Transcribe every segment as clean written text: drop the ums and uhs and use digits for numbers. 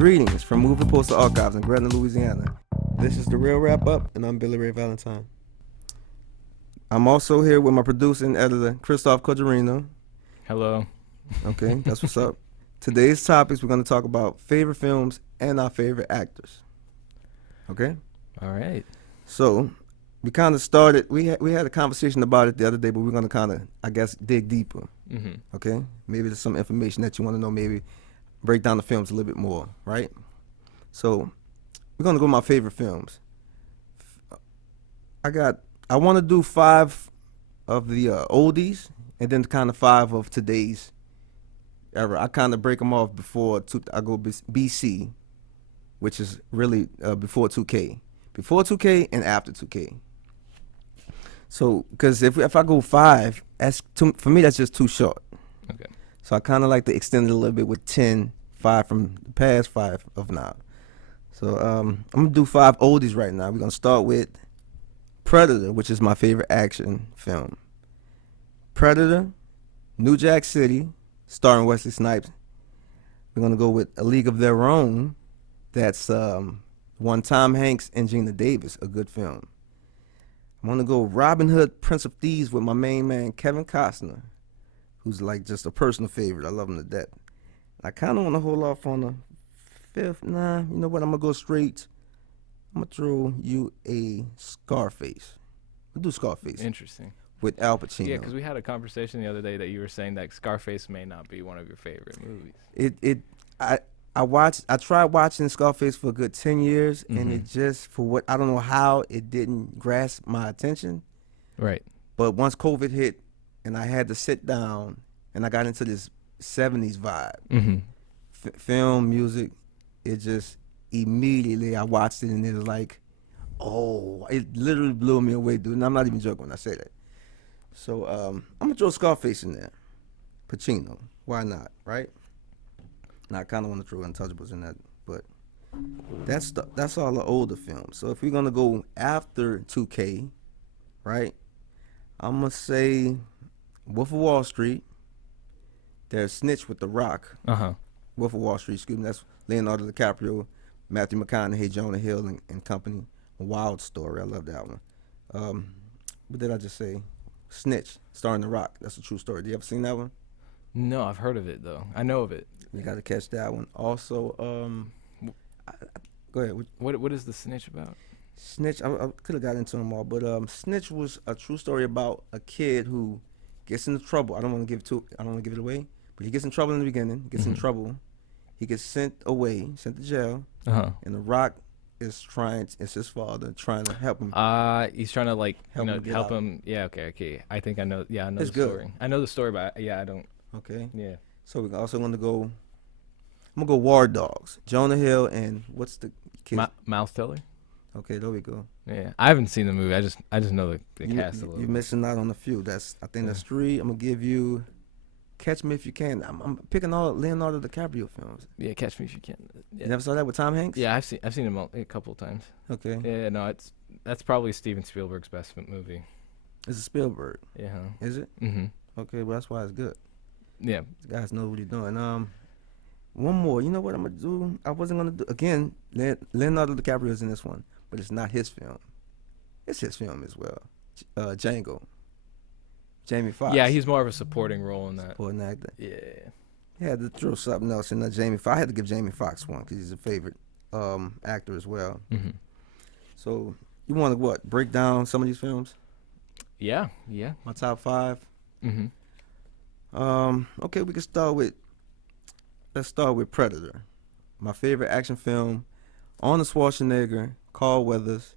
Greetings from Movie Poster Archives in Gretna, Louisiana. This is The Real Wrap Up, and I'm Billy Ray Valentine. I'm also here with my producer and editor, Christoph Cogerino. Hello. Okay, that's what's up. Today's topics, we're going to talk about favorite films and our favorite actors. Okay? All right. So, we kind of started, we had a conversation about it the other day, but we're going to kind of, I guess, dig deeper. Mm-hmm. Okay? Maybe there's some information that you want to know, maybe break down the films a little bit more, right? So, we're going to go with my favorite films. I want to do 5 of the oldies and then kind of 5 of today's era. I kind of break them off before I go BC, which is really before 2K. Before 2K and after 2K. So, because if I go 5, for me, that's just too short. Okay. So I kind of like to extend it a little bit with 10, 5 from the past, 5 of now. So I'm going to do 5 oldies right now. We're going to start with Predator, which is my favorite action film. Predator, New Jack City, starring Wesley Snipes. We're going to go with A League of Their Own. That's one Tom Hanks and Gina Davis, a good film. I'm going to go Robin Hood, Prince of Thieves with my main man, Kevin Costner, who's like just a personal favorite. I love him to death. I kind of want to hold off on the 5th. Nah, you know what? I'm going to go straight. I'm going to throw you a Scarface. We'll do Scarface. Interesting. With Al Pacino. Yeah, because we had a conversation the other day that you were saying that Scarface may not be one of your favorite movies. I tried watching Scarface for a good 10 years, Mm-hmm. and it just, for what, I don't know how it didn't grasp my attention. Right. But once COVID hit and I had to sit down and I got into this 70s vibe, Mm-hmm. film, music, it just immediately I watched it and it was like, oh, it literally blew me away, dude. And I'm not even joking when I say that. So I'm going to throw Scarface in there. Pacino. Why not, right? Now, I kind of want to throw Untouchables in that, but that's all the older films. So if we're going to go after 2K, right, I'm going to say Wolf of Wall Street. There's Snitch with The Rock. Uh-huh. Wolf of Wall Street, excuse me. That's Leonardo DiCaprio, Matthew McConaughey, Jonah Hill, and company. A Wild Story. I love that one. What did I just say? Snitch, starring The Rock. That's a true story. You ever seen that one? No, I've heard of it, though. I know of it. You got to catch that one. Also, go ahead. What is The Snitch about? Snitch, I could have got into them all, but Snitch was a true story about a kid who gets into trouble. I don't want to give it away, but he gets in trouble in the beginning. Gets in trouble. He gets sent to jail. Uh-huh. And The Rock is it's his father trying to help him. He's trying to Help him him. Yeah, okay. I think I know. Yeah, I know It's the good. story. I know the story, but I don't. Okay. Yeah. So we're also going to go. I'm gonna go War Dogs. Jonah Hill and what's the kid? Miles Teller. Okay, there we go. Yeah, I haven't seen the movie. I just know the cast a little. You're missing out on a few. I think that's 3. I'm gonna give you Catch Me If You Can. I'm picking all Leonardo DiCaprio films. Yeah, Catch Me If You Can. Yeah. You never saw that with Tom Hanks? Yeah, I've seen him a couple of times. Okay. Yeah, no, that's probably Steven Spielberg's best movie. It's a Spielberg. Yeah. Is it? Mm-hmm. Okay, well that's why it's good. Yeah. The guys know what he's doing. One more. You know what I'm gonna do? I wasn't gonna do again. Leonardo DiCaprio is in this one, but it's not his film. It's his film as well. Django. Jamie Foxx. Yeah, he's more of a supporting role in that. Supporting actor. Yeah. He had to throw something else in there. Jamie Foxx. I had to give Jamie Foxx one because he's a favorite actor as well. Mm-hmm. So you want to break down some of these films? Yeah. My top 5. Mm-hmm. Okay, we can start with. Let's start with Predator. My favorite action film. Arnold Schwarzenegger, Carl Weathers,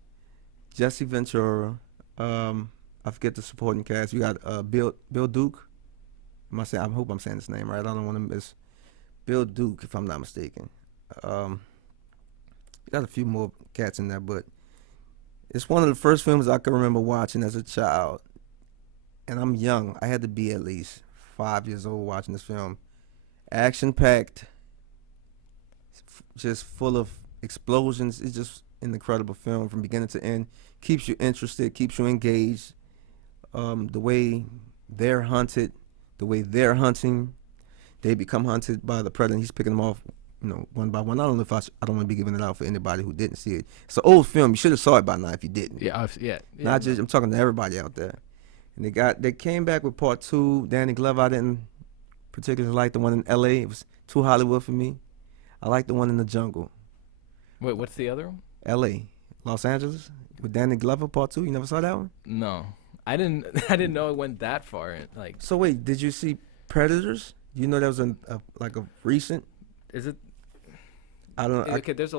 Jesse Ventura. I forget the supporting cast. You got Bill Duke. I hope I'm saying his name right. I don't want to miss Bill Duke if I'm not mistaken. You got a few more cats in there, but it's one of the first films I can remember watching as a child. And I'm young. I had to be at least 5 years old watching this film. Action-packed, just full of explosions. It's just an incredible film from beginning to end. Keeps you interested, keeps you engaged. The way they're hunted, the way they're hunting, they become hunted by the predator. He's picking them off one by one. I don't know if I don't want to be giving it out for anybody who didn't see it. It's an old film. You should have saw it by now if you didn't. Yeah. Not just I'm talking to everybody out there. And they came back with part 2. Danny Glover, I didn't particularly like the one in L.A. It was too Hollywood for me. I like the one in the jungle. Wait, what's the other one? L.A., Los Angeles, with Danny Glover, part 2. You never saw that one? No, I didn't. I didn't know it went that far. Like, so wait, did you see Predators? You know that was a recent. Is it? I don't know. Okay, there's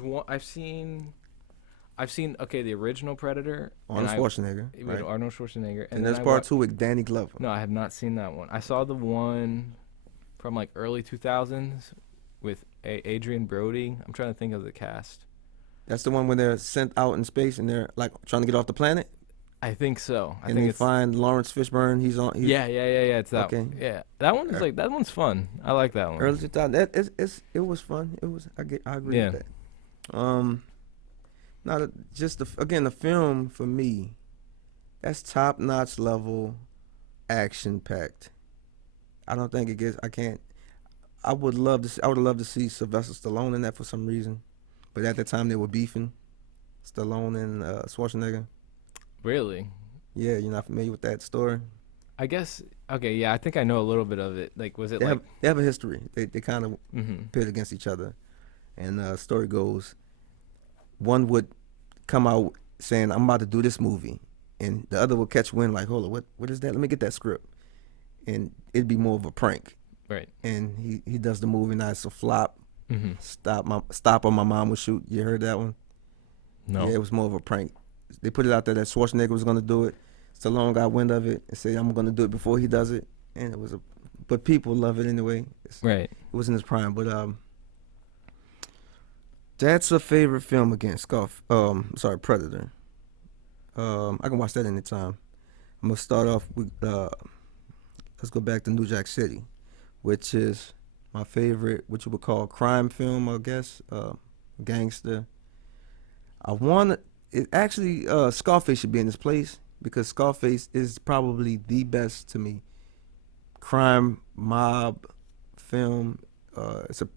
one I've seen. Okay, the original Predator. Arnold Schwarzenegger. Right? Arnold Schwarzenegger. And there's part 2 with Danny Glover. No, I have not seen that one. I saw the one from like early 2000s with Adrian Brody. I'm trying to think of the cast. That's the one when they're sent out in space and they're like trying to get off the planet. I think so. And they find Lawrence Fishburne. Yeah. It's that one. Yeah, that one is that one's fun. I like that one. Early 2000s. It was fun. It was. I agree with that. Now just the film for me, that's top notch level, action packed. I don't think it gets. I can't. I would love to see Sylvester Stallone in that for some reason, but at the time they were beefing, Stallone and Schwarzenegger. Really? Yeah, you're not familiar with that story? I guess. Okay, yeah, I think I know a little bit of it. Like, was it they have a history. They kind of pit against each other, and the story goes, one would come out saying, "I'm about to do this movie," and the other would catch wind like, "Hold on, what is that? Let me get that script," and it'd be more of a prank. Right. And he does the movie, now it's a flop. Mm-hmm. Stop or my mom would shoot. You heard that one? No. Yeah, it was more of a prank. They put it out there that Schwarzenegger was going to do it. Stallone got wind of it and said, "I'm going to do it before he does it." And it was but people love it anyway. Right. It was in his prime, but that's a favorite film again. Predator. I can watch that anytime. I'm gonna start off with let's go back to New Jack City, which is my favorite, what you would call crime film, I guess, gangster. Scarface should be in this place because Scarface is probably the best to me crime mob film. It's a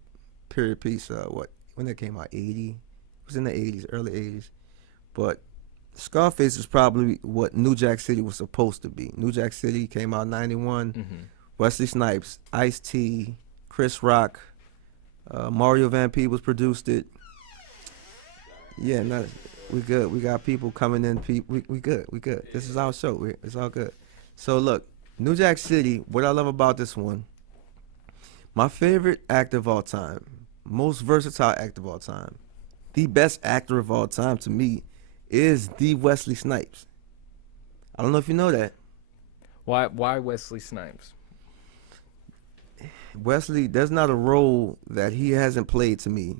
period piece. When it came out, 80. It was in the 80s, early 80s. But Scarface is probably what New Jack City was supposed to be. New Jack City came out in 91. Mm-hmm. Wesley Snipes, Ice-T, Chris Rock, Mario Van Peebles produced it. Yeah, we good. We got people coming in. We good. We good. This is our show. It's all good. So look, New Jack City, what I love about this one, my favorite actor of all time, most versatile actor of all time, the best actor of all time to me is the Wesley Snipes. I don't know if you know that. Why Wesley Snipes? Wesley, there's not a role that he hasn't played to me.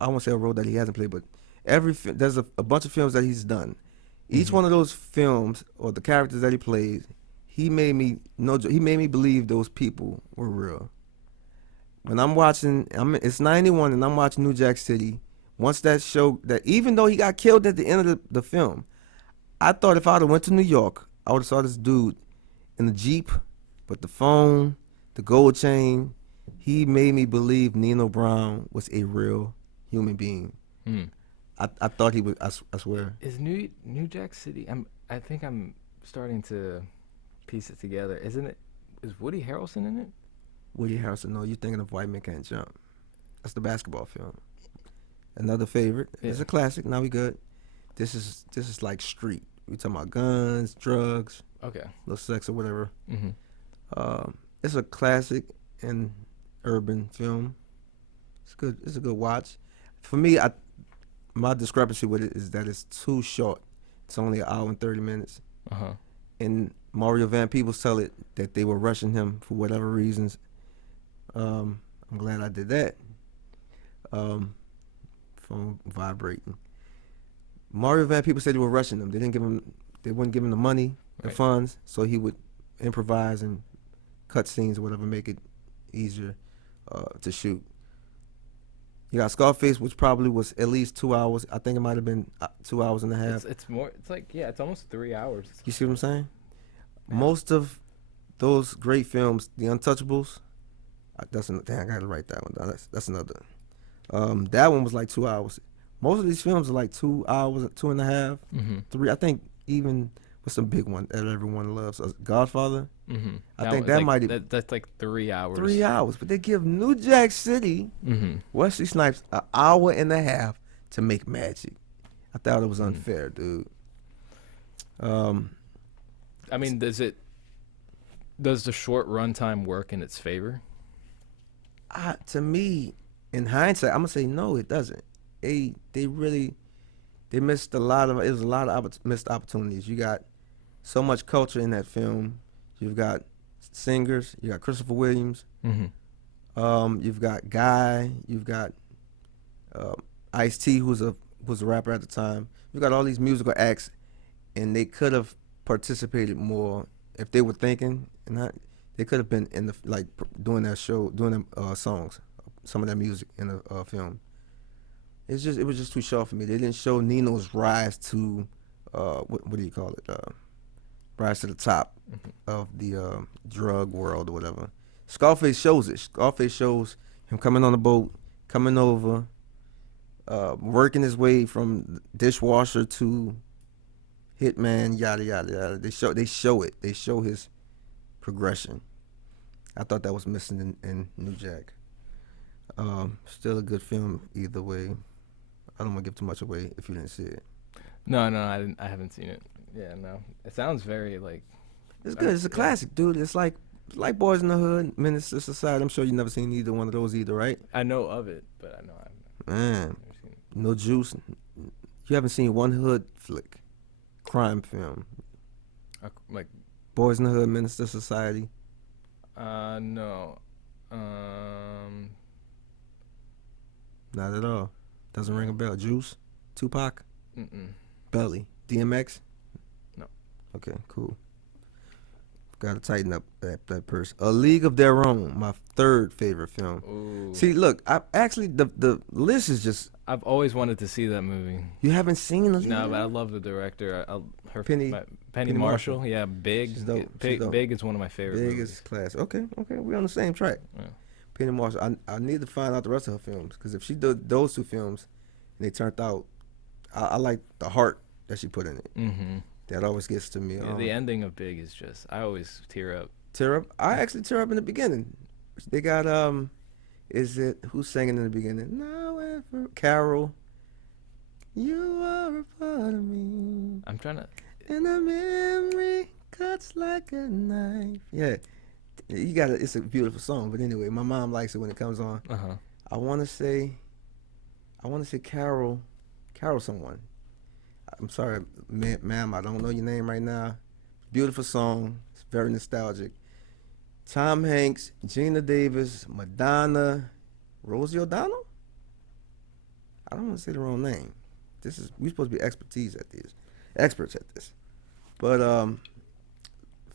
I won't say a role that he hasn't played, but there's a bunch of films that he's done. Each one of those films or the characters that he plays, he made me believe those people were real. When I'm watching, it's 91 and I'm watching New Jack City. Once that show, that even though he got killed at the end of the film, I thought if I would have went to New York, I would have saw this dude in the Jeep with the phone, the gold chain. He made me believe Nino Brown was a real human being. I thought he was. I swear. Is New Jack City? I think I'm starting to piece it together. Isn't it? Is Woody Harrelson in it? Woody Harrelson. No, you're thinking of White Men Can't Jump. That's the basketball film. Another favorite. Yeah. It's a classic. Now we good. This is like street. We talking about guns, drugs. Okay. Little sex or whatever. Mm-hmm. It's a classic and urban film. It's good. It's a good watch. For me, my discrepancy with it is that it's too short. It's only 1 hour and 30 minutes. Uh-huh. And Mario Van Peebles tell it that they were rushing him for whatever reasons. I'm glad I did that. Phone vibrating. Mario Van Peebles said they were rushing him. They wouldn't give him the money, the funds, so he would improvise and cut scenes or whatever, make it easier to shoot. You got Scarface, which probably was at least 2 hours. I think it might have been 2 hours and a half. It's more. It's like it's almost 3 hours. You see what I'm saying? Yeah. Most of those great films, The Untouchables, Dang, I gotta write that one down. That's another. That one was like 2 hours. Most of these films are like 2 hours, 2.5, Mm-hmm. 3. I think even with some big one that everyone loves, Godfather. Mm-hmm. I That think one's that like might have that's like 3 hours. 3 hours, but they give New Jack City Mm-hmm. Wesley Snipes an hour and a half to make magic. I thought it was Mm. unfair, dude. Um, I mean, does the short runtime work in its favor? to me, in hindsight, I'm gonna say no, it doesn't. They missed a lot of. It was a lot of missed opportunities. You got so much culture in that film. You've got singers. You got Christopher Williams. Mm-hmm. You've got Guy. You've got Ice T, who was a rapper at the time. You've got all these musical acts, and they could have participated more if they were thinking, and not. They could have been in the doing that show, doing them songs, some of that music in the film. It was just too short for me. They didn't show Nino's rise to what do you call it? Rise to the top Mm-hmm. of the drug world or whatever. Scarface shows it. Scarface shows him coming on the boat, coming over, working his way from dishwasher to hitman, yada yada yada. They show it. They show his progression. I thought that was missing in New Jack. Still a good film either way. I don't want to give too much away if you didn't see it. No, I didn't. I haven't seen it. Yeah, no. It sounds very like. It's good. It's a classic, dude. It's like Boys in the Hood, Menace to Society. I'm sure you never seen either one of those either, right? I know of it, but I know I've Man, never seen it. no juice. You haven't seen one hood flick, crime film. Like, Boys in the Hood, Menace to Society. no. Not at all. Doesn't ring a bell. Juice, Tupac, Mm-mm. Belly, DMX. No. Okay, cool. Got to tighten up that purse. A League of Their Own, my third favorite film. Ooh. See, look, I actually the list is just I've always wanted to see that movie. you haven't seen the No, but I love the director. Penny Penny Marshall. Marshall. Yeah, Big. She's dope. She's Big, dope. Big is one of my favorite Big movies. is class. Okay, we're on the same track. Yeah. Penny Marshall. I need to find out the rest of her films because if she did those two films and they turned out, I like the heart that she put in it. Mm-hmm. That always gets to me. Yeah, the ending of Big is just. I always tear up. Tear up. I actually tear up in the beginning. They got is it who's singing in the beginning? Now and for Carol. You are a part of me. I'm trying to. And a memory cuts like a knife. Yeah. You got it's a beautiful song, but anyway, my mom likes it when it comes on. Uh-huh. I wanna say Carol someone. I'm sorry, ma'am, I don't know your name right now. Beautiful song. It's very nostalgic. Tom Hanks, Gina Davis, Madonna, Rosie O'Donnell? I don't want to say the wrong name. We're supposed to be experts at this. But Well,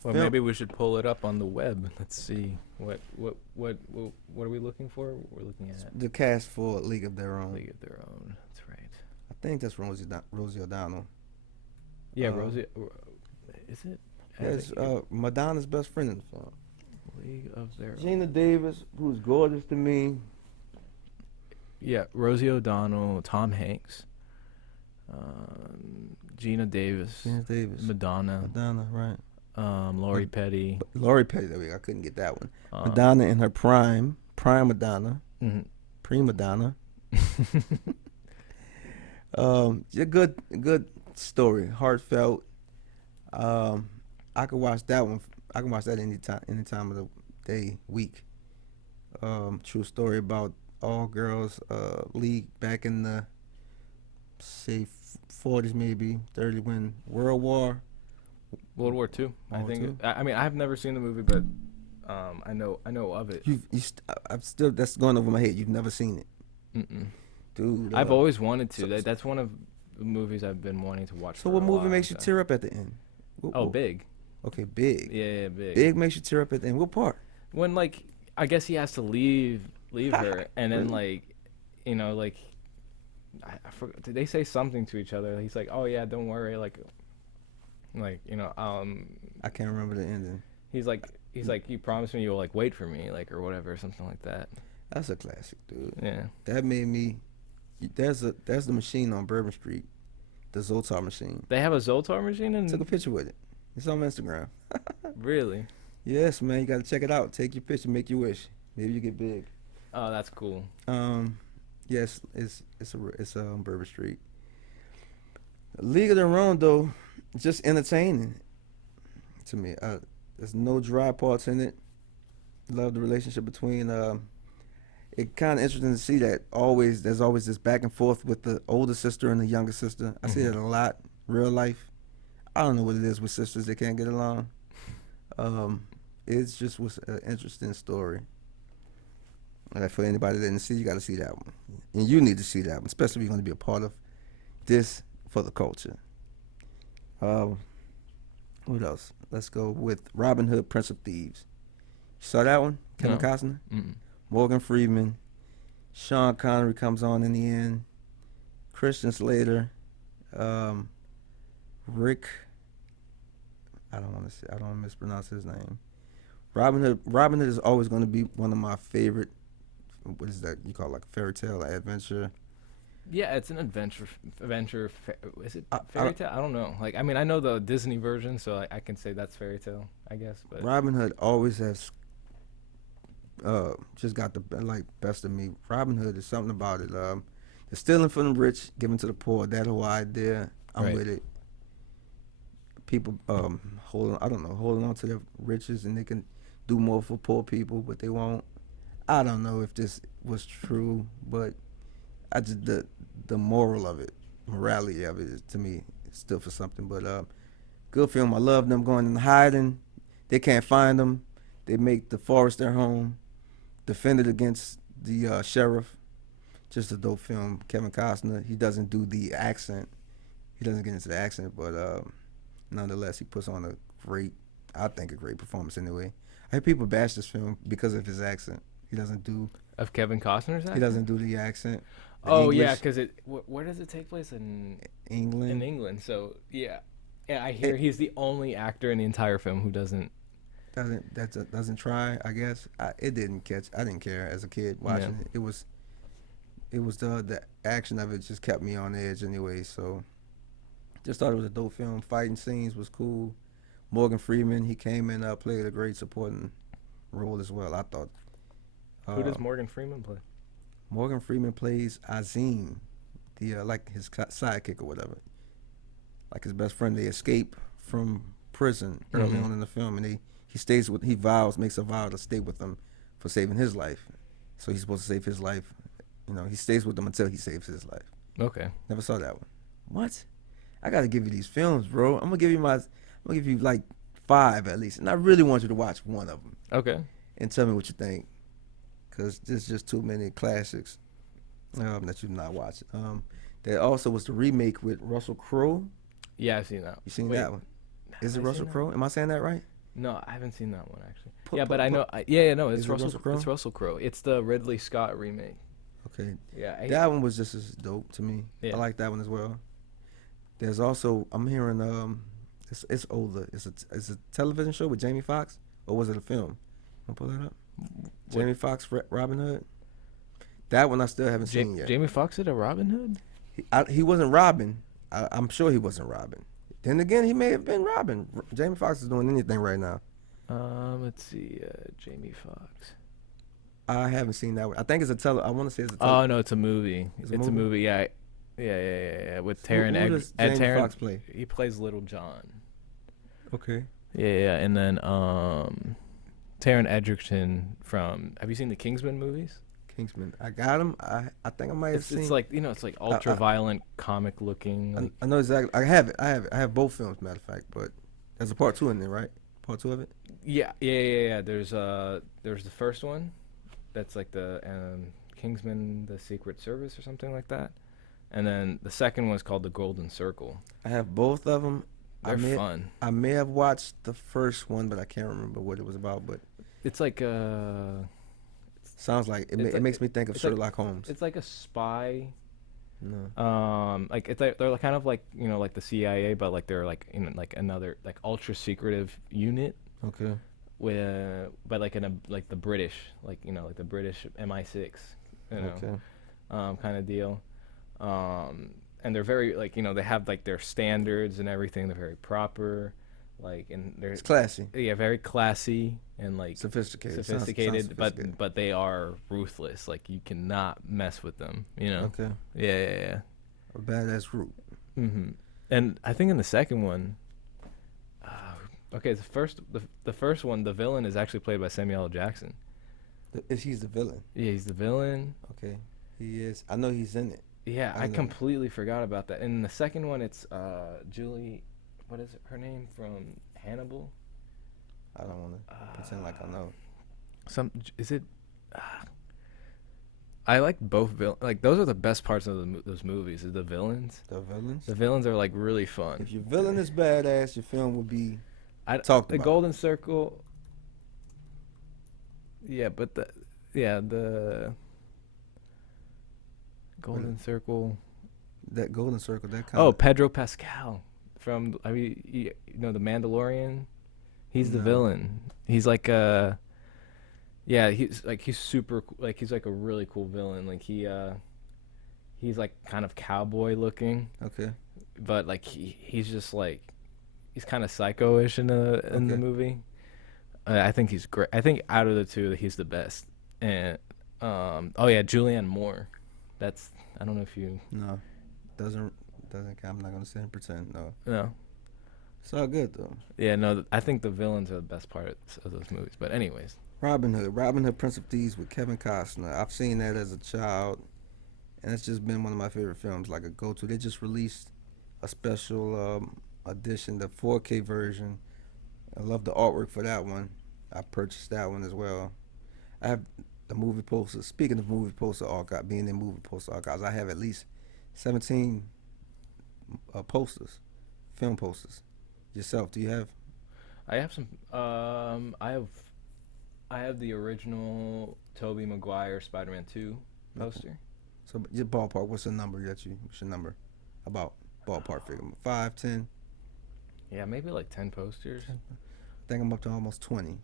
film- maybe we should pull it up on the web. Let's see what are we looking for? We're looking at the cast for League of Their Own. League of Their Own. That's right. I think that's Rosie O'Donnell. Yeah, Uh, Rosie. Is it? I Yeah, it's think Madonna's best friend in the film. League of Their Own. Gina Davis, who's gorgeous to me. Yeah, Rosie O'Donnell, Tom Hanks, Gina Davis, Gina Davis. Madonna, Right. Lori Petty. Lori Petty, there we go. I couldn't get that one. um, Madonna in her prime Madonna, mhm. prima donna. A good story, heartfelt. I could watch that one. I can watch that any time of the day, week. True story about all girls league back in the say 40s, maybe 30, when World War. World War II. I World War think. II? I mean, I've never seen the movie, but I know of it. I'm still that's going over my head. You've never seen it, Mm-mm. dude. I've always wanted to. so- That's one of the movies I've been wanting to watch. So for what a movie while, makes you so. tear up at the end? Oh, Big. Okay, Big. Yeah, Big. Big makes you tear up at the end. What part? When like I guess he has to leave her, and then like, like I forgot. Did they say something to each other? He's like, "Oh yeah, don't worry." Like, I can't remember the ending. he's like, he's like, you promised me you'll like wait for me, like or whatever, something like that. That's a classic, dude. Yeah. That made me. There's the machine on Bourbon Street, the Zoltar machine. They have a Zoltar machine Took a in picture with it. It's on Instagram. really? Yes, man, you gotta check it out. Take your picture, make your wish. Maybe you get big. Oh, that's cool. Yes, it's on Bourbon Street. League of Their Own though, just entertaining to me. There's no dry parts in it. Love the relationship between. It kind of interesting to see that there's always this back and forth with the older sister and the younger sister. I see that a lot, real life. I don't know what it is with sisters that can't get along. It's just was an interesting story. For anybody that didn't see, you got to see that one, and you need to see that one, especially if you're going to be a part of this for the culture. What else? Let's go with Robin Hood, Prince of Thieves. You saw that one? Kevin No. Costner, Mm-mm. Morgan Freeman, Sean Connery comes on in the end, Christian Slater, Rick. I don't want to mispronounce his name. Robin Hood is always going to be one of my favorite. What is that you call it, like a fairy tale, like adventure? Yeah, it's an adventure. Is it I- fairy tale? I don't know. Like, I mean, I know the Disney version, so I can say that's fairy tale, I guess. But Robin Hood always has just got the best of me. Robin Hood is something about it. The stealing from the rich, giving to the poor. That whole idea, I'm Right. with it. People holding on to their riches, and they can do more for poor people, but they won't. I don't know if this was true, but I just the moral of it, morality of it, is, to me, still for something. But good film. I love them going and hiding. They can't find them. They make the forest their home. Defended against the sheriff. Just a dope film. Kevin Costner. He doesn't do the accent. He doesn't get into the accent, but nonetheless, he puts on a great performance anyway. I hear people bash this film because of his accent. He doesn't do of Kevin Costner's accent? he doesn't do the accent. The Oh yeah, English, because where does it take place in England. England? So yeah, I hear he's the only actor in the entire film who doesn't. Doesn't try. I guess it didn't catch. I didn't care as a kid watching it. It was the action of it just kept me on edge anyway. So just thought it was a dope film. Fighting scenes was cool. Morgan Freeman, he came and played a great supporting role as well. I thought. Who does Morgan Freeman play? Morgan Freeman plays Azim, the like his sidekick or whatever, like his best friend. They escape from prison early on in the film, and he makes a vow to stay with them for saving his life. So he's supposed to save his life. He stays with them until he saves his life. Okay. Never saw that one. What? I gotta give you these films, bro. I'm gonna give you like 5 at least, and I really want you to watch one of them Okay. and tell me what you think. Because there's just too many classics that you've not watched. There also was the remake with Russell Crowe. Yeah, I've seen that. You seen Wait, that one? Is it have I Russell seen that Crowe? Am I saying that right? No, I haven't seen that one actually. Pu- Yeah, pu- but I pu- know. Yeah, no, it's Is it Russell. Russell Crowe? It's Russell Crowe. It's the Ridley Scott remake. Okay. Yeah. That one was just as dope to me. Yeah. I like that one as well. There's also, I'm hearing, it's older. It's a television show with Jamie Foxx, or was it a film? I'll pull that up. Jamie Foxx, Robin Hood. That one I still haven't seen yet. Jamie Foxx did a Robin Hood. He wasn't Robin. I'm sure he wasn't Robin. Then again, he may have been Robin. Jamie Foxx is doing anything right now. Let's see. Jamie Foxx. I haven't seen that one. I think it's I want to say it's a Oh no, it's a movie. It's It's a a movie? movie. Yeah. With Taron Who does Jamie Taron. Foxx play? He plays Little John. Okay. Yeah, and then Taron Egerton from. Have you seen the Kingsman movies? Kingsman. I got him. I think I might have seen. It's like it's like ultra violent, comic looking. Like, I know exactly. I have it. I have both films, matter of fact. But there's a part 2 in there, right? Part 2 of it. yeah. There's the first one, that's like the Kingsman: The Secret Service or something like that, and then the second one is called The Golden Circle. I have both of them. They're fun. I may have watched the first one, but I can't remember what it was about. But It's like sounds like It's it makes me think of it's like- Sherlock Holmes. it's like a spy. No. Like they're kind of like like the CIA, but like they're like like another like ultra secretive unit, Okay. but like in a like the British, like like the British MI6, you know, Okay. kind of deal. And they're very like they have like their standards and everything. They're very proper, like and they're It's classy, yeah very classy and like sophisticated. sophisticated, Sophisticated. but they are ruthless. Like you cannot mess with them. You know. Okay. Yeah, yeah, yeah. A badass group. And I think in the second one, okay, the first one, the villain is actually played by Samuel L. Jackson. He's the villain. Yeah, he's the villain. Okay. He is. I know he's in it. Yeah, I I know. completely forgot about that. And in the second one, it's Julie, what is her name from Hannibal? I don't want to pretend like I know. Is it? I like both like those are the best parts of those movies. Is the villains. The villains. The villains are like really fun. If your villain is badass, your film will be I talked the about. Golden Circle. Yeah, but the Golden Circle. That Golden Circle. That kind. Oh, Pedro Pascal from you know the Mandalorian. He's the No. villain. He's like yeah, he's super like he's like a really cool villain. Like he's like kind of cowboy looking, Okay. but like he's just like he's kind of psycho-ish in the Okay. movie. I think he's great. I think out of the two, he's the best. And oh yeah, Julianne Moore. That's I don't know if you No. Doesn't. I'm not gonna say and pretend. No. know. It's all good though. Yeah, no, I think the villains are the best parts of those movies. But anyways, Robin Hood, Prince of Thieves with Kevin Costner. I've seen that as a child, and it's just been one of my favorite films, like a go-to. They just released a special edition, the 4K version. I love the artwork for that one. I purchased that one as well. I have the movie posters. Speaking of movie poster archive, being in movie poster archives, I have at least 17 posters, film posters. Yourself, do you have? I have some. I have the original Tobey Maguire Spider-Man 2 poster. So just ballpark, what's your number? About ballpark figure. 5, 10? Yeah, maybe like 10 posters. I think I'm up to almost 20.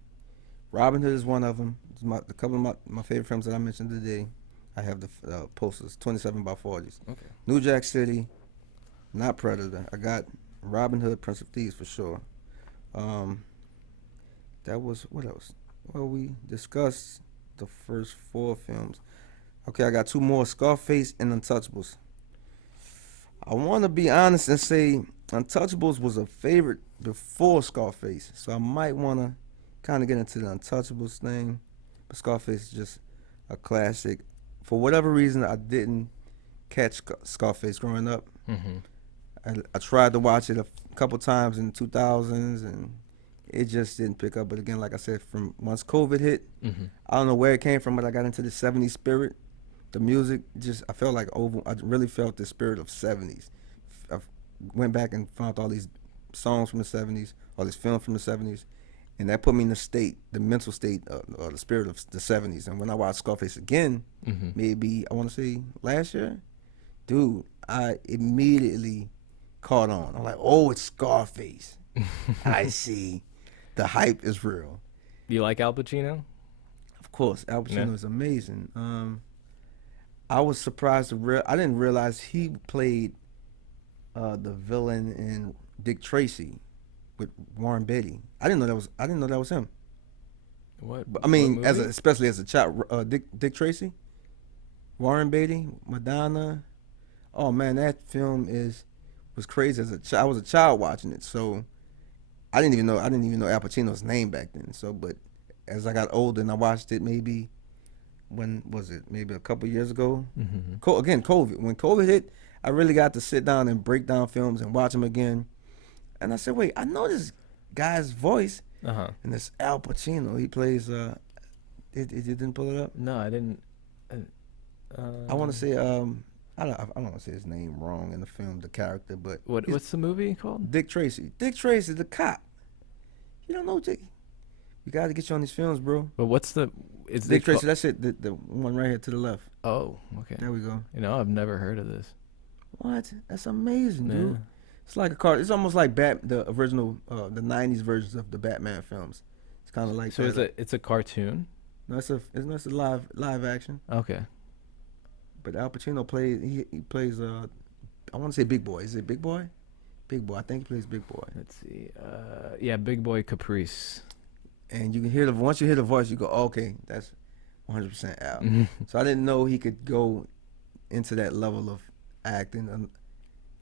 Robin Hood is one of them. It's a couple of my favorite films that I mentioned today. I have the posters, 27 by 40s. Okay. New Jack City, not Predator. I got Robin Hood, Prince of Thieves for sure. That was, what else? Well, we discussed the first 4 films. Okay, I got 2 more, Scarface and Untouchables. I want to be honest and say Untouchables was a favorite before Scarface, so I might want to kind of get into the Untouchables thing. But Scarface is just a classic. For whatever reason, I didn't catch Scarface growing up. I tried to watch it a couple times in the 2000s, and it just didn't pick up. But again, like I said, from once COVID hit, I don't know where it came from, but I got into the 70s spirit. The music I felt like I really felt the spirit of 70s. I went back and found all these songs from the 70s, all this film from the 70s, and that put me in the mental state, or the spirit of the 70s. And when I watched Scarface again, maybe, I want to say last year, dude, I immediately caught on. I'm like, oh, it's Scarface. I see. The hype is real. You like Al Pacino? Of course, Al Pacino Yeah. is amazing. I was surprised I didn't realize he played the villain in Dick Tracy with Warren Beatty. I didn't know that was him. What? But, I mean, what movie? especially as a child, Dick Tracy, Warren Beatty, Madonna. Oh man, that film was crazy as a child. I was a child watching it, so I didn't even know Al Pacino's name back then. So, but as I got older and I watched it, maybe when was it? Maybe a couple years ago. Again, COVID. When COVID hit, I really got to sit down and break down films and watch them again. And I said, wait, I know this guy's voice, and it's Al Pacino. He plays. It didn't pull it up. No, I didn't. I want to say I don't want to say his name wrong in the film, the character, but What's the movie called? Dick Tracy. Dick Tracy, the cop. You don't know Dick. You got to get you on these films, bro. But what's the? Is Dick Tracy. That's it. The one right here to the left. Oh, okay. There we go. I've never heard of this. What? That's amazing, dude. Yeah. It's like a car. It's almost like the original, the '90s versions of the Batman films. It's kind of like So that. it's a cartoon. No, it's a live action. Okay. But Al Pacino plays he plays I want to say Big Boy. Is it Big Boy? Big Boy. I think he plays Big Boy. Let's see. Yeah, Big Boy Caprice. And you can hear once you hear the voice, you go, oh, okay, that's 100% Al. Mhm. So I didn't know he could go into that level of acting. And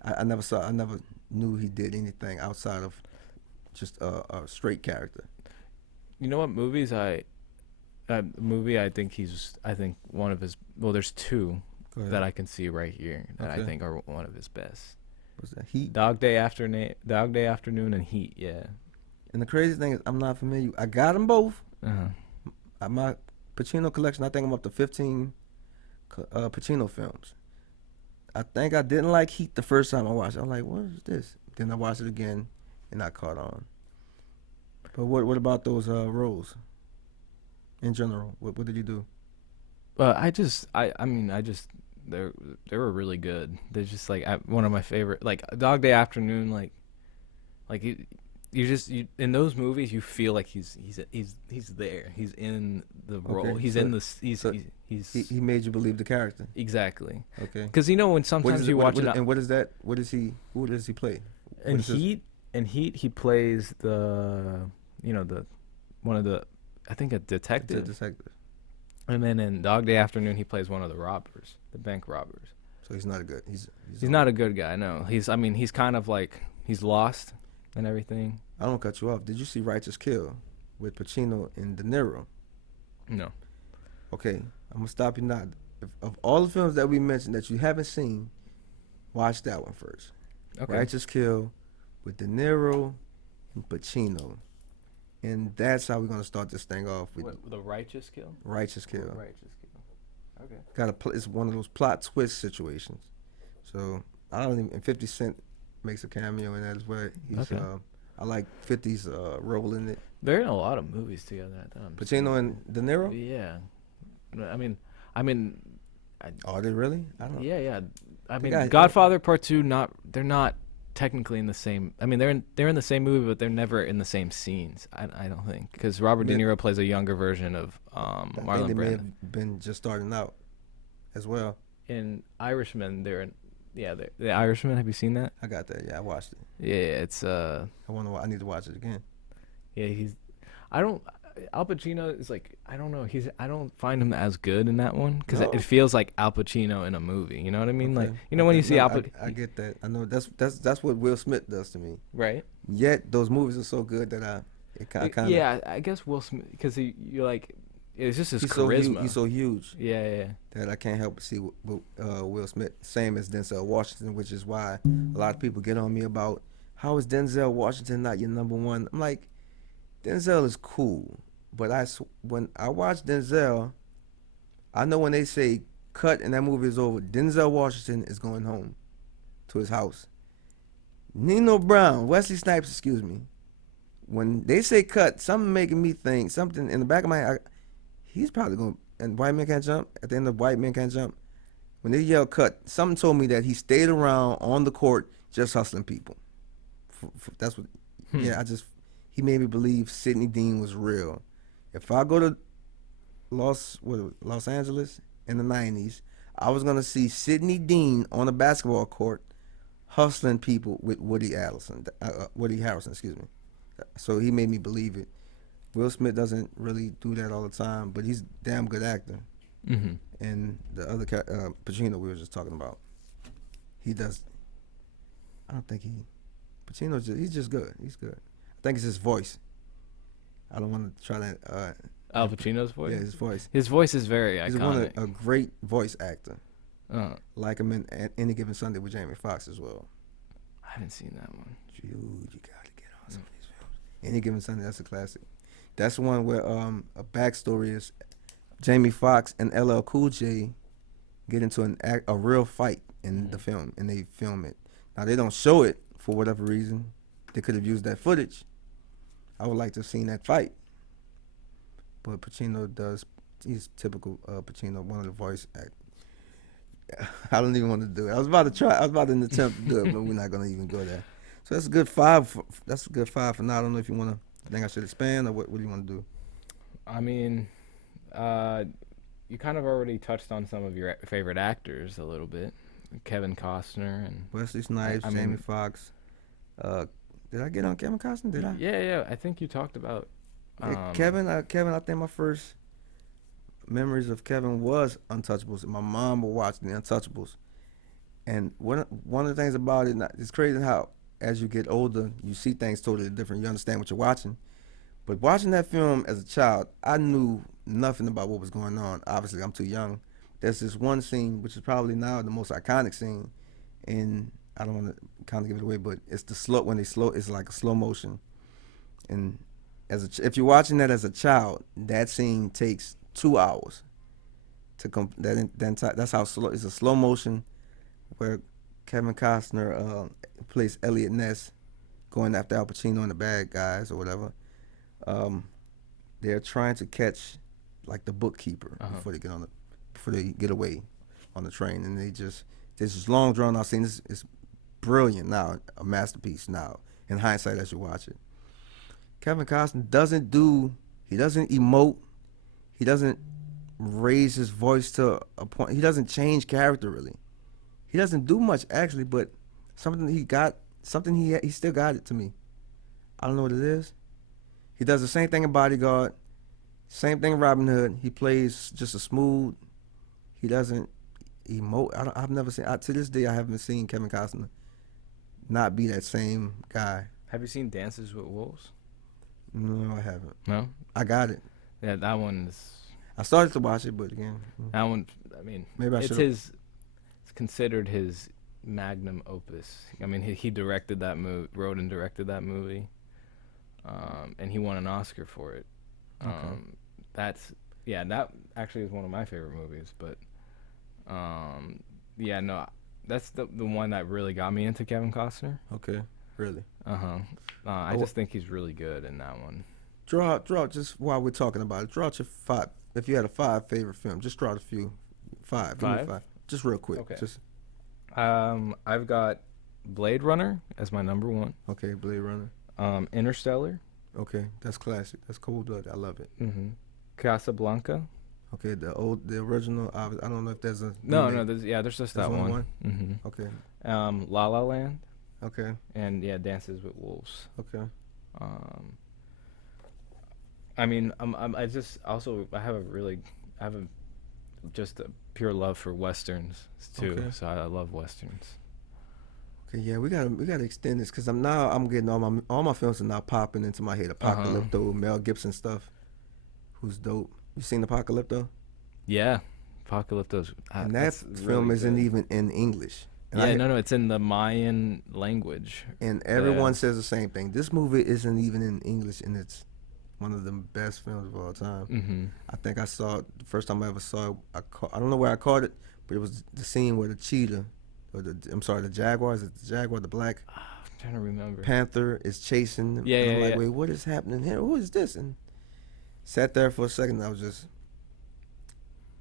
I never knew he did anything outside of just a straight character. You know what movies movie I think I think one of his, well, there's two Go ahead. that I can see right here that I Okay. think are one of his best. What's that? Heat. Dog Day Afternoon and Heat. Yeah. And the crazy thing is, I'm not familiar. I got them both. Uh-huh. My Pacino collection, I think I'm up to 15 Pacino films. I think I didn't like Heat the first time I watched it. I'm like, what is this? Then I watched it again, and I caught on. But what about those roles? In general, what did you do? I mean, they were really good. They're just like one of my favorite. Like Dog Day Afternoon, like you in those movies you feel like he's there. He's in the role. Okay, He's so- in the so he's He made you believe the character. exactly. Okay. Because you know when sometimes you watch it, and what is that? What is he? Who does he play? in what is his- Heat he plays the one of the, I think, a The detective. detective. And then in Dog Day Afternoon he plays one of the robbers, the bank robbers. So he's not a good. He's He's not a good guy. No, he's kind of like he's lost and everything. I don't cut you off. Did you see Righteous Kill with Pacino and De Niro? No. Okay, I'm gonna stop you now. Of all the films that we mentioned that you haven't seen, watch that one first. Okay. Righteous Kill with De Niro and Pacino, and that's how we're gonna start this thing off with The Righteous Kill. Righteous Kill. Righteous Kill. Okay. It's one of those plot twist situations. So I don't even. And 50 Cent makes a cameo in that as well. He's Okay. I like 50's role in it. They're in a lot of movies together. Pacino and De Niro. Yeah. I mean, Are they really? I don't. yeah. I mean, guy- Godfather Part 2. They're not technically in the same. I mean, they're in the same movie, but they're never in the same scenes. I don't think, because Robert De Yeah. Niro plays a younger version of I think Marlon they may Brando. have been just starting out as well. In Irishman, the Irishman. Have you seen that? I got that. Yeah, I watched it. Yeah, it's I I need to watch it again. yeah, Al Pacino is like, I don't know, I don't find him as good in that one because No? it feels like Al Pacino in a movie. You know what I mean? Like, Okay. you know when you see No, Al Pacino, I get that. I know that's what Will Smith does to me. right? Yet those movies are so good that I kind of Yeah, I guess Will Smith, because you're like, it's just his he's charisma. he's so huge Yeah. that I can't help but see Will Smith. Same as Denzel Washington, which is why a lot of people get on me about how is Denzel Washington not your number one. I'm like, Denzel is cool, but when I watch Denzel, I know when they say cut and that movie is over, Denzel Washington is going home to his house. Nino Brown, Wesley Snipes, excuse me. When they say cut, something making me think, something in the back of my head, he's probably going to, and White Man Can't Jump, at the end of White Man Can't Jump, when they yell cut, something told me that he stayed around on the court just hustling people. That's what, yeah, he made me believe Sidney Dean was real. If I go to Los Angeles in the 90s, I was going to see Sidney Dean on a basketball court hustling people with Woody Harrelson, excuse me. So he made me believe it. Will Smith doesn't really do that all the time, but he's a damn good actor. Mm-hmm. And the other Pacino we were just talking about, he does. I don't think he's just good. He's good. I think it's his voice. I don't want to try to. Al Pacino's voice. Yeah, his voice. His voice is very He's iconic. a great voice actor. Uh, Like him in Any Given Sunday with Jamie Foxx as well. I haven't seen that one. Dude, you gotta get on some of these films. Any Given Sunday, that's a classic. That's the one where a backstory is Jamie Foxx and LL Cool J get into a real fight in the film, and they film it. Now they don't show it for whatever reason. They could have used that footage. I would like to have seen that fight. But Pacino does. He's typical Pacino, one of the voice act. I don't even want to do it. I was about to attempt to do it, but we're not gonna even go there. So that's a good five. That's a good five for now. I don't know if you want to I think I should expand, or what do you want to do? I mean, uh, you kind of already touched on some of your favorite actors a little bit, Kevin Costner, and Wesley Snipes, I Jamie mean, Foxx. Uh, did I get on Kevin Costner? Did I? yeah, yeah. I think you talked about. Yeah, Um, Kevin. I think my first memories of Kevin was Untouchables. My mom would watch the Untouchables, and one of the things about it, it's crazy how as you get older, you see things totally different. You understand what you're watching. But watching that film as a child, I knew nothing about what was going on. Obviously, I'm too young. There's this one scene, which is probably now the most iconic scene, and I don't want to kind of give it away, but it's the slow when they slow. It's like a slow motion, and if you're watching that as a child, that scene takes 2 hours to that's how slow. It's a slow motion where Kevin Costner plays Elliot Ness going after Al Pacino and the bad guys or whatever. Um, they're trying to catch like the bookkeeper before they get away on the train, and there's this long drawn out scene. It's brilliant now, a masterpiece now in hindsight as you watch it. Kevin Costner he doesn't emote, he doesn't raise his voice to a point. He doesn't change character really. He doesn't do much actually, but he still got it to me. I don't know what it is. He does the same thing in Bodyguard, same thing in Robin Hood. He plays just a smooth. He doesn't emote. I've never seen. To this day, I haven't seen Kevin Costner not be that same guy. have you seen Dances with Wolves? No, I haven't. No. I got it. Yeah, that one is. I started to watch it, but again, That one. I mean, maybe I it's should. his. It's considered his magnum opus. I mean, he directed that movie, wrote and directed that movie, and he won an Oscar for it. That's that actually is one of my favorite movies. But yeah, no, that's the one that really got me into Kevin Costner. Okay, really. I just think he's really good in that one. Draw just while we're talking about it. Draw out your five. If you had a 5 favorite film, just draw out a few. 5. Give me 5. Just real quick. Okay. Just I've got Blade Runner as my number 1. okay. Blade Runner. Interstellar. Okay, that's classic. That's cold blooded. I love it. Mm-hmm. Casablanca. Okay, the original. I don't know if there's a No, there's just There's that only one. one? Mm-hmm. Okay, La La Land, okay, and Dances with Wolves. okay. Um, I mean, I just also I have just a pure love for westerns too. Okay. So I love westerns. Okay, yeah, we gotta extend this because I'm getting all my films are now popping into my head. Apocalypto, Mel Gibson stuff, who's dope. You seen Apocalypto? Yeah, Apocalypto's. And that that's film really isn't good. even in English. And Yeah, no, it's in the Mayan language. And everyone says the same thing. This movie isn't even in English, and it's one of the best films of all time. Mm-hmm. I think I saw it the first time I ever saw it. I don't know where I caught it, but it was the scene where the cheetah, the jaguar, is it the jaguar, the black I'm trying to remember. panther is chasing. Yeah, and I'm yeah, like, yeah. wait, what is happening here? Who is this? And sat there for a second. And I was just,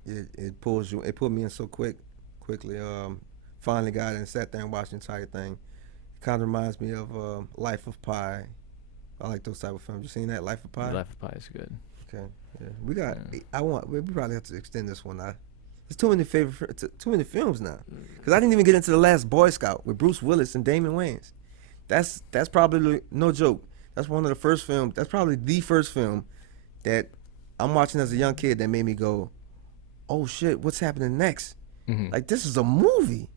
it pulls you. It pulled me in so quickly. Finally got it and sat there and watched the entire thing. It kind of reminds me of Life of Pi. I like those type of films. You seen that, Life of Pi? Life of Pi is good. Okay. Yeah. We got. Yeah. We probably have to extend this one. There's too many too many films now. Because I didn't even get into The Last Boy Scout with Bruce Willis and Damon Wayans. That's probably no joke. That's one of the first films. That's probably the first film that I'm watching as a young kid that made me go, "Oh shit, what's happening next?" Mm-hmm. Like this is a movie.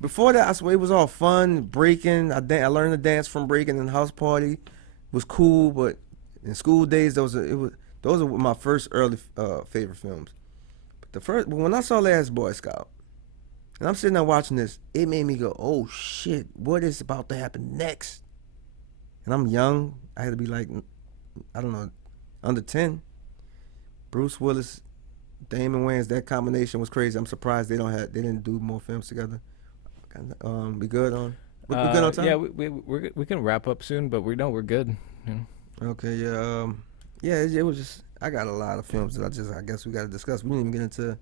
Before that, I swear it was all fun, breaking. I learned to dance from breaking, and House Party was cool. But in school days, those are my first early favorite films. But when I saw Last Boy Scout, and I'm sitting there watching this, it made me go, "Oh shit, what is about to happen next?" And I'm young. I had to be like, I don't know, under 10. Bruce Willis, Damon Wayans, that combination was crazy. I'm surprised they didn't do more films together. We good on? We good on time? Yeah, we can wrap up soon, but we're good. You know? Okay, yeah. It was just, I got a lot of films that I guess we got to discuss. We didn't even get into,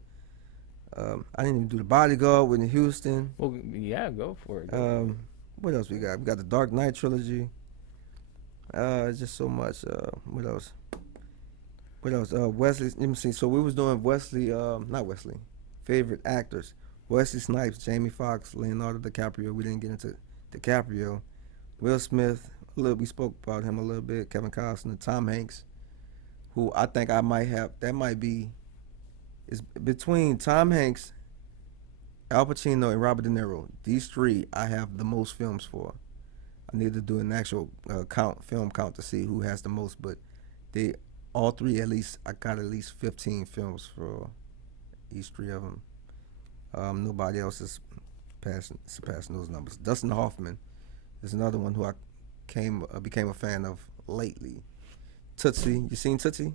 I didn't even do The Bodyguard, Whitney Houston. Well, yeah, go for it. What else we got? We got the Dark Knight trilogy. Just so much. What else? What else? Wesley. Let me see. So we was doing Wesley. Not Wesley. Favorite actors: Wesley Snipes, Jamie Foxx, Leonardo DiCaprio. We didn't get into DiCaprio. Will Smith. A little. We spoke about him a little bit. Kevin Costner, Tom Hanks, who I think I might have. That might be. Is between Tom Hanks, Al Pacino, and Robert De Niro. These three I have the most films for. I need to do an actual film count to see who has the most, but they all three at least. I got at least 15 films for each three of them. Nobody else is surpassing those numbers. Dustin Hoffman is another one who I became a fan of lately. Tootsie, you seen Tootsie?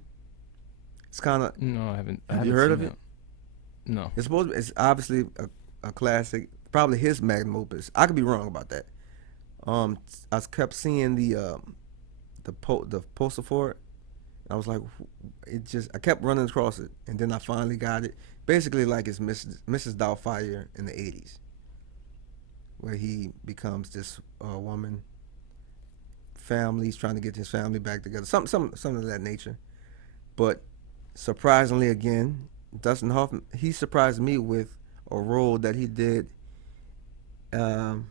It's kind of. No, I haven't. Have you heard of it? No. It's obviously a classic, probably his magnum opus. I could be wrong about that. I kept seeing the poster for it. I was like, I kept running across it, and then I finally got it. Basically, like it's Mrs. Doubtfire in the '80s, where he becomes this woman. He's trying to get his family back together. Something of that nature. But surprisingly, again, Dustin Hoffman, he surprised me with a role that he did. I'm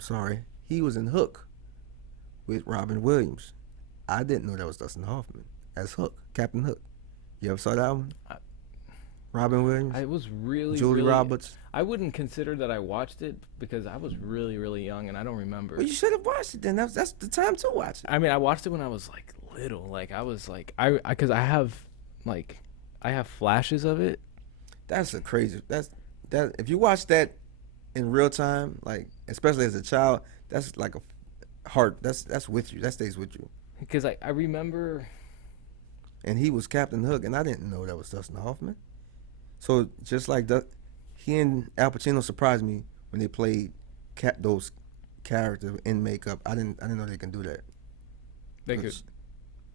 sorry, he was in Hook with Robin Williams. I didn't know that was Dustin Hoffman as Hook, Captain Hook. You ever saw that one? Robin Williams. I was really Julie really, Roberts. I wouldn't consider that I watched it because I was really really young and I don't remember. Well, you should have watched it then. That's the time to watch it. I mean, I watched it when I was like little. Like I was like because I have flashes of it. That's a crazy. That if you watch that in real time, like especially as a child, that's like a heart. That's with you. That stays with you. Because I remember. And he was Captain Hook, and I didn't know that was Dustin Hoffman. So just like he and Al Pacino surprised me when they played those characters in makeup. I didn't know they can do that. They could.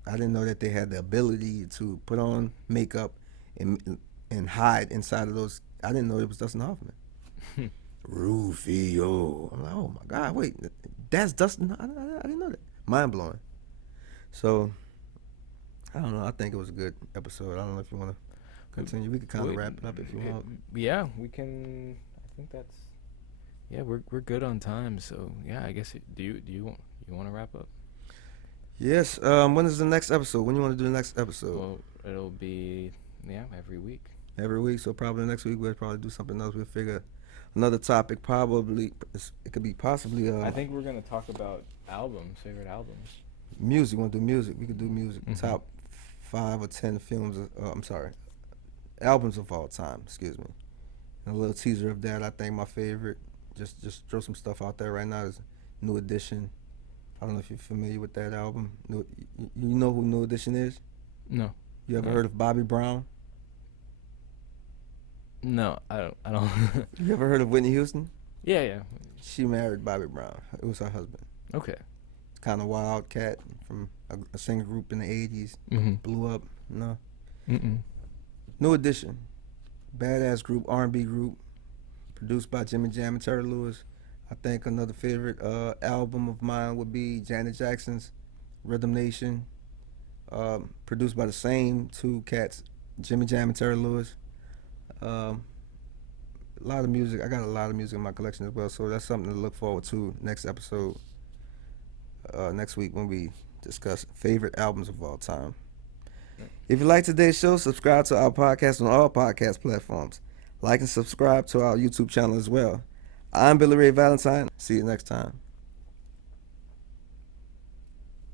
I didn't know that they had the ability to put on makeup and hide inside of those. I didn't know it was Dustin Hoffman. Rufio. I'm like, oh my God, wait, that's Dustin. I didn't know that. Mind blowing. So I don't know. I think it was a good episode. I don't know if you want to continue. We could kind of wrap it up if you want. Yeah, we can. I think that's. Yeah, we're good on time. So yeah, I guess. Do you want to wrap up? Yes. When is the next episode? When you want to do the next episode? Well, it'll be every week. Every week. So probably next week we'll probably do something else. We'll figure another topic. Probably it could be possibly. I think we're gonna talk about favorite albums. Music. Want to do music? We could do music. Mm-hmm. Top 5 or 10 films. I'm sorry, albums of all time. Excuse me. And a little teaser of that. I think my favorite. Just throw some stuff out there right now is New Edition. I don't know if you're familiar with that album. You know who New Edition is? No. You ever heard of Bobby Brown? No, I don't. You ever heard of Whitney Houston? Yeah. She married Bobby Brown. It was her husband. Okay. It's kind of wild cat from a singer group in the 80s. Mm-hmm. Blew up. No. Mm-mm. New Edition. Badass group, R&B group. Produced by Jimmy Jam and Terry Lewis. I think another favorite album of mine would be Janet Jackson's Rhythm Nation. Produced by the same two cats, Jimmy Jam and Terry Lewis. A lot of music. I got a lot of music in my collection as well, so that's something to look forward to next episode. Next week when we discuss favorite albums of all time. If you like today's show, subscribe to our podcast on all podcast platforms. Like and subscribe to our YouTube channel as well. I'm Billy Ray Valentine. See you next time.